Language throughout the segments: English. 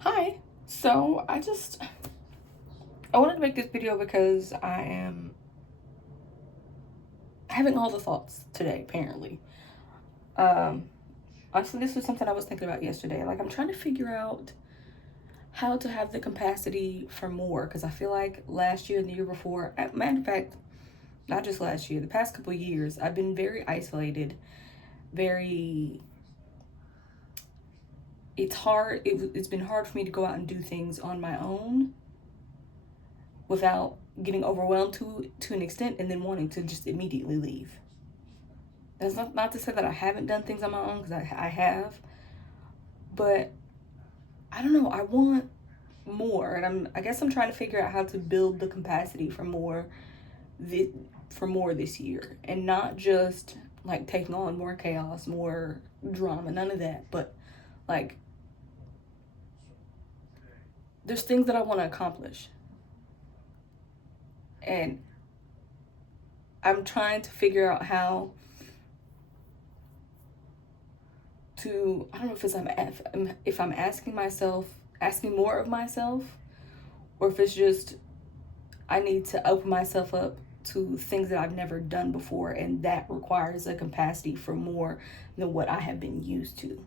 Hi. So I wanted to make this video because I am having all the thoughts today, apparently. Um, Honestly, this was something I was thinking about yesterday. Like, I'm trying to figure out how to have the capacity for more because I feel like last year and the year before, matter of fact, not just last year, the past couple of years, I've been very isolated, very it's been hard for me to go out and do things on my own without getting overwhelmed to an extent and then wanting to just immediately leave. That's not to say that I haven't done things on my own, because I have, but I don't know. I want more, and I guess I'm trying to figure out how to build the capacity for more, for more this year, and not just like taking on more chaos, more drama, none of that, but like there's things that I want to accomplish, and I'm trying to figure out how to, I don't know if I'm asking more of myself, or if it's just I need to open myself up to things that I've never done before, and that requires a capacity for more than what I have been used to.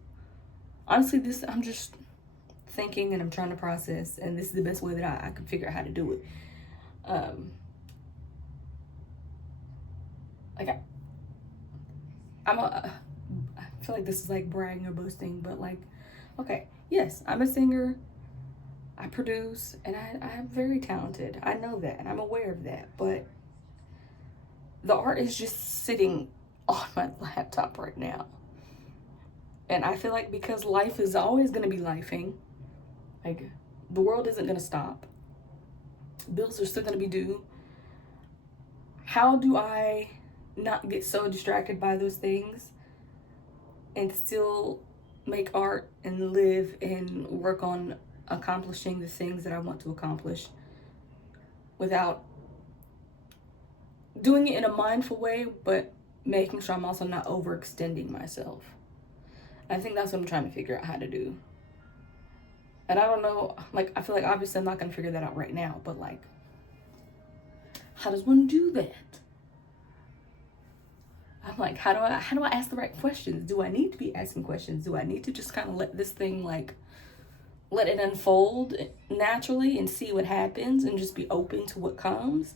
Honestly, this I'm just thinking and I'm trying to process, and this is the best way that I can figure out how to do it. Um, like I'm a, I feel like this is like bragging or boasting, but like, okay, yes, I'm a singer. I produce, and I'm very talented. I know that, and I'm aware of that. But the art is just sitting on my laptop right now. And I feel like because life is always going to be lifing, like the world isn't going to stop, bills are still going to be due. How do I not get so distracted by those things and still make art and live and work on accomplishing the things that I want to accomplish without doing it in a mindful way, but making sure I'm also not overextending myself? I think that's what I'm trying to figure out how to do. And I don't know, like, I feel like obviously I'm not going to figure that out right now, but like, how does one do that? I'm like, how do I ask the right questions? Do I need to be asking questions? Do I need to just kind of let this thing, like, let it unfold naturally and see what happens and just be open to what comes?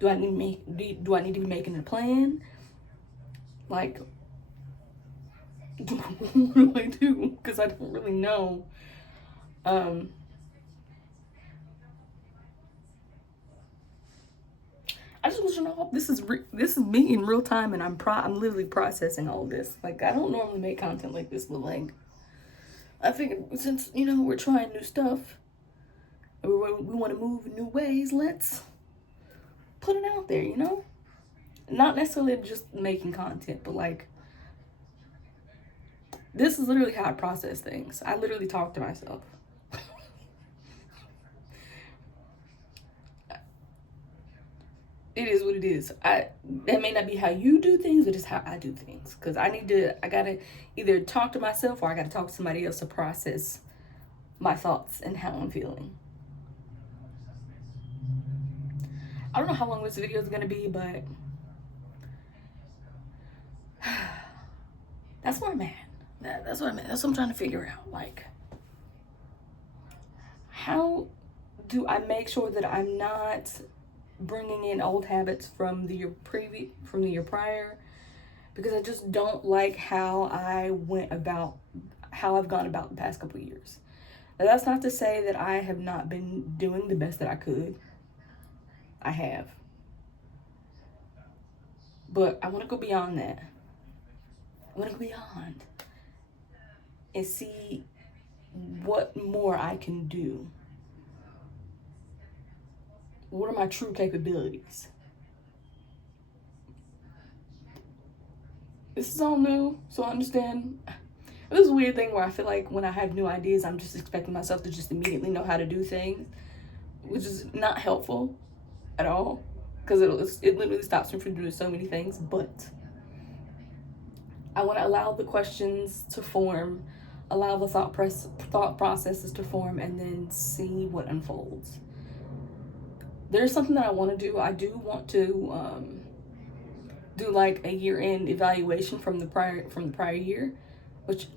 Do I need to be making a plan? Like, what do I do? Because I don't really know. Um, I just want you to know this is me in real time, and I'm literally processing all this. Like, I don't normally make content like this, but like I figured since we're trying new stuff, we want to move in new ways. Let's put it out there. Not necessarily just making content, but like this is literally how I process things. I literally talk to myself. It is what it is. That may not be how you do things, but it's how I do things. Cause I gotta either talk to myself or I gotta talk to somebody else to process my thoughts and how I'm feeling. I don't know how long this video is gonna be, but that's where I'm at. That's what I'm at. That's what I'm trying to figure out. Like, how do I make sure that I'm not bringing in old habits from the year prior, because I just don't like how I've gone about the past couple of years. Now, that's not to say that I have not been doing the best that I could. I have. But I want to go beyond that. I want to go beyond and see what more I can do. What are my true capabilities? This is all new, so I understand. This is a weird thing where I feel like when I have new ideas, I'm just expecting myself to just immediately know how to do things, which is not helpful at all, because it literally stops me from doing so many things. But I want to allow the questions to form, allow the thought processes to form and then see what unfolds. There's something that I want to do. I do want to do like a year-end evaluation from the prior year, which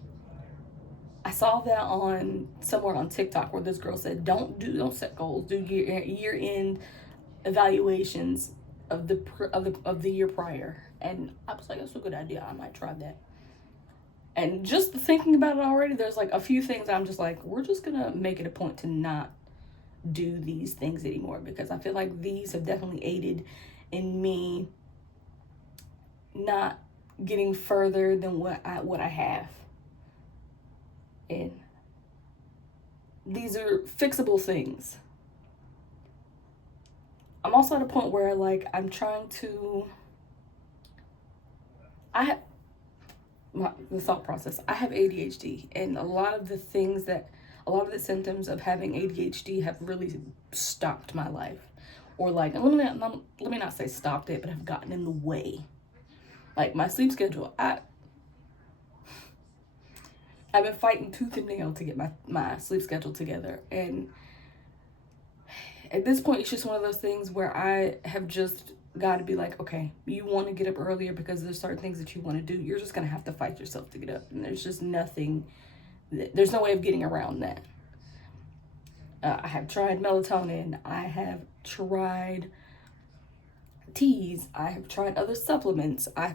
I saw that on somewhere on TikTok where this girl said, don't set goals, do year-end evaluations of the year prior. And I was like, that's a good idea. I might try that. And just thinking about it already, there's like a few things I'm just like, we're just gonna make it a point to not do these things anymore, because I feel like these have definitely aided in me not getting further than what I have. And these are fixable things. I'm also at a point where like I'm trying to, the thought process. I have ADHD, and a lot of the symptoms of having ADHD have really stopped my life, or like, let me not say stopped it, but have gotten in the way. Like my sleep schedule, I've been fighting tooth and nail to get my sleep schedule together, and at this point, it's just one of those things where I have just got to be like, okay, you want to get up earlier because there's certain things that you want to do. You're just going to have to fight yourself to get up. And there's no way of getting around that. I have tried melatonin. I have tried teas. I have tried other supplements. I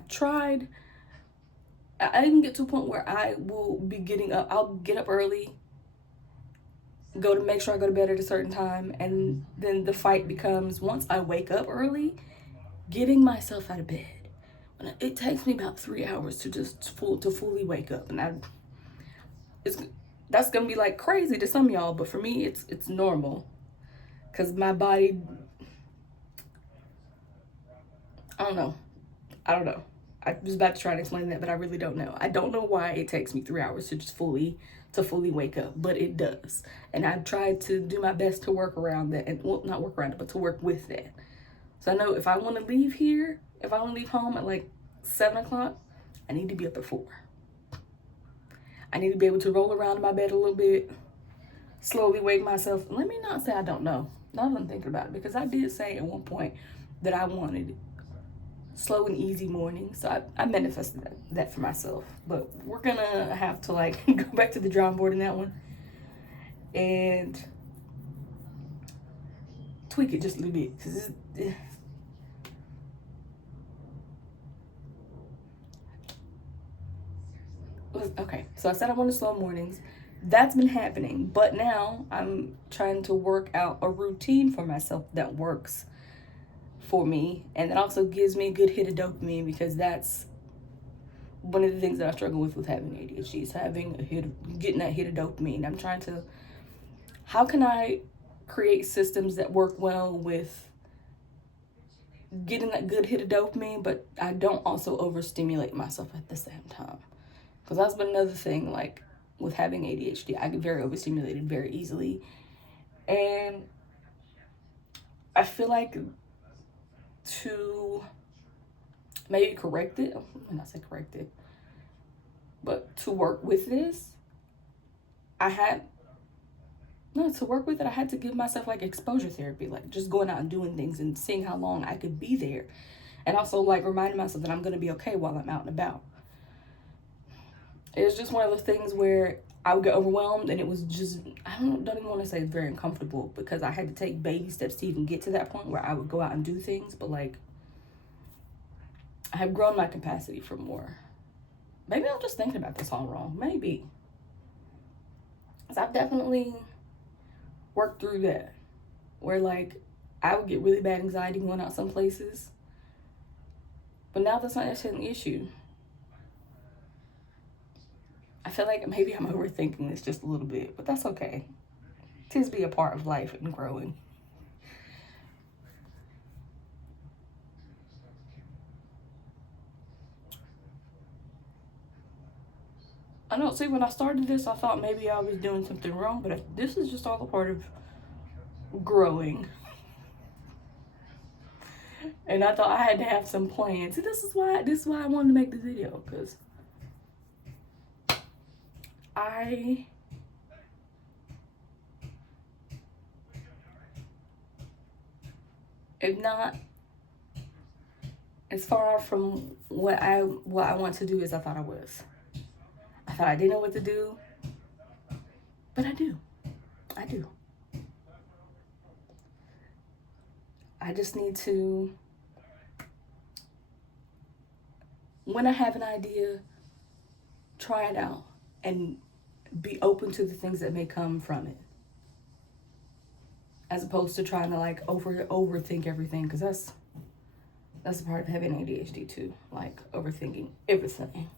even get to a point where I will be getting up. I'll get up early, make sure I go to bed at a certain time, and then the fight becomes, once I wake up early, getting myself out of bed. It takes me about 3 hours to fully wake up, and that's gonna be like crazy to some of y'all, but for me it's normal, because my body, I don't know. I was about to try to explain that, but I really don't know. I don't know why it takes me 3 hours to just fully wake up, but it does. And I've tried to do my best to work around that, and well, not work around it, but to work with that. So I know if I want to leave home at like 7 o'clock, I need to be up at 4. I need to be able to roll around in my bed a little bit, slowly wake myself. Let me not say I don't know. Now that I'm thinking about it, because I did say at one point that I wanted slow and easy mornings. So I manifested that for myself. But we're gonna have to like go back to the drawing board in that one and tweak it just a little bit. Okay, so I said I wanted slow mornings. That's been happening, but now I'm trying to work out a routine for myself that works for me, and that also gives me a good hit of dopamine, because that's one of the things that I struggle with having ADHD, is getting that hit of dopamine. I'm trying to, how can I create systems that work well with getting that good hit of dopamine, but I don't also overstimulate myself at the same time. Because that's been another thing, like with having ADHD, I get very overstimulated very easily. And I feel like to maybe correct it, I'm not saying correct it, but to work with this, I had to give myself like exposure therapy, like just going out and doing things and seeing how long I could be there. And also like reminding myself that I'm going to be okay while I'm out and about. It's just one of those things where I would get overwhelmed, and it was just, I don't even want to say it's very uncomfortable, because I had to take baby steps to even get to that point where I would go out and do things. But like, I have grown my capacity for more. Maybe I'm just thinking about this all wrong. Maybe. Because I've definitely worked through that, where like I would get really bad anxiety going out some places. But now that's not necessarily an issue. I feel like maybe I'm overthinking this just a little bit, but that's okay. Tis be a part of life and growing. I don't see, when I started this, I thought maybe I was doing something wrong, but this is just all a part of growing. And I thought I had to have some plans. See, this is why I wanted to make this video, because if not as far off from what I want to do as I thought I was. I thought I didn't know what to do, but I do. I just need to, when I have an idea, try it out and be open to the things that may come from it, as opposed to trying to like overthink everything, because that's a part of having ADHD too, like overthinking everything.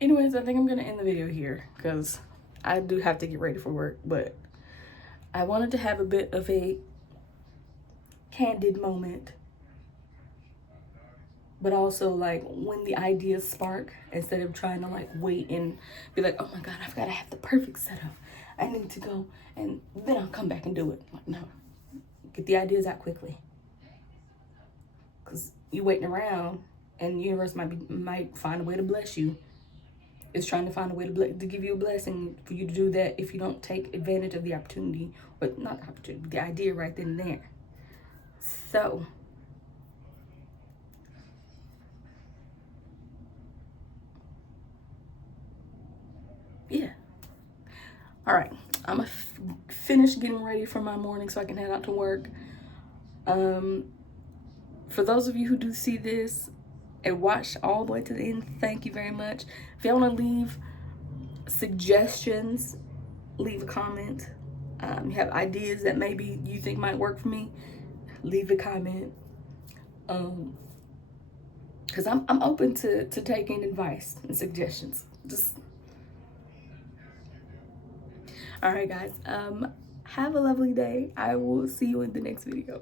Anyways, I think I'm gonna end the video here because I do have to get ready for work, but I wanted to have a bit of a candid moment, but also like when the ideas spark, instead of trying to like wait and be like, oh my God, I've got to have the perfect setup. I need to go and then I'll come back and do it. Like, no, get the ideas out quickly. Because you waiting around and the universe might find a way to bless you. It's trying to find a way to give you a blessing for you to do that if you don't take advantage of the opportunity, but not the opportunity, the idea right then and there. So, yeah. All right, I'm gonna finish getting ready for my morning so I can head out to work. For those of you who do see this and watch all the way to the end, thank you very much. If you want to leave suggestions, leave a comment. You have ideas that maybe you think might work for me, leave a comment. Because I'm open to taking advice and suggestions. Just all right, guys. Have a lovely day. I will see you in the next video.